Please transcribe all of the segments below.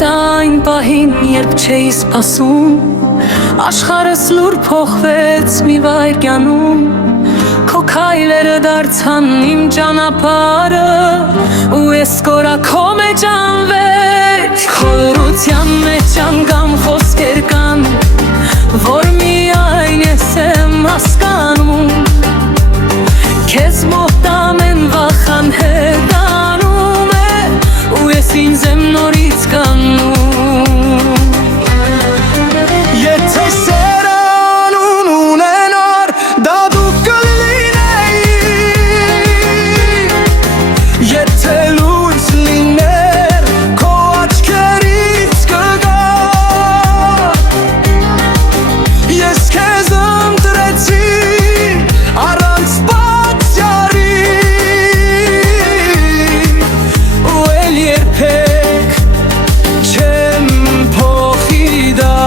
Հետա այն պահին, երբ չէի սպասում, աշխարհս լուր փոխվեց մի վայրկյանում, քո քայլերը դարձան իմ ճանապարհը, ու ես կորա քո մեջ անվեր։ Քո լռության մեջ անգամ խոսքեր կան, որ միայն ես եմ հասկանում, քեզ մոտ ամեն վախան հետանում է, ու ես ինձ եմ նորից կանում։ Եթե սերանուն ունենար, դա դու կլինեի, եթե լույս լիներ, քո աչքերից կգա, ես քեզ ընտրեցի առանց պատճառի, ու էլ երբեք չեմ փոխի դա։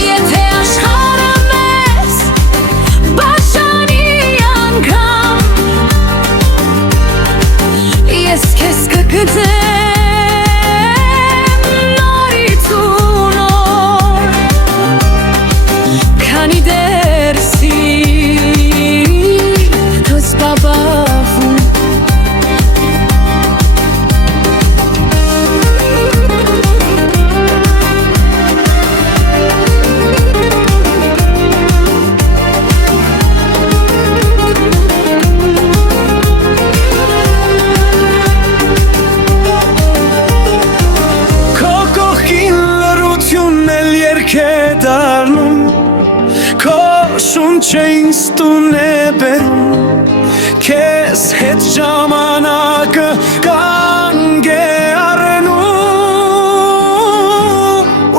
Եթե աշխարհը մեզ բաժանի անգամ, ես քեզ կգտնեմ նորից ու նոր, քանի դեռ սիրի քո զբաղվում։ Քո կողքին լռությունն էլ երգ է դառնում, քո շունչը ինձ տուն է բերում, քեզ հետ ժամանակը կանգ է առնում,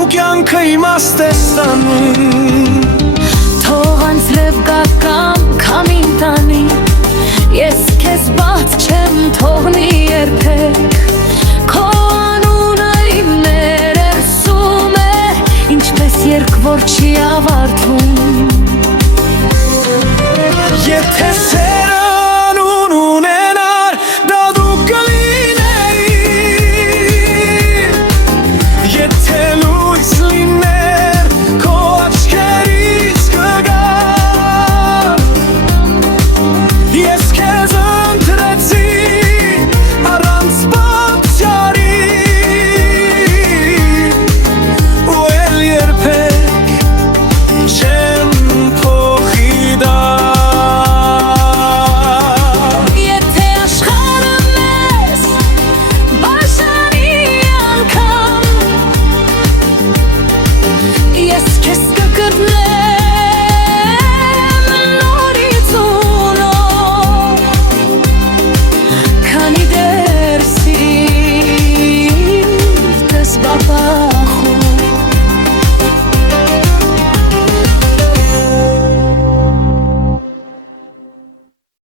ու կյանքը իմաստ է ստանում։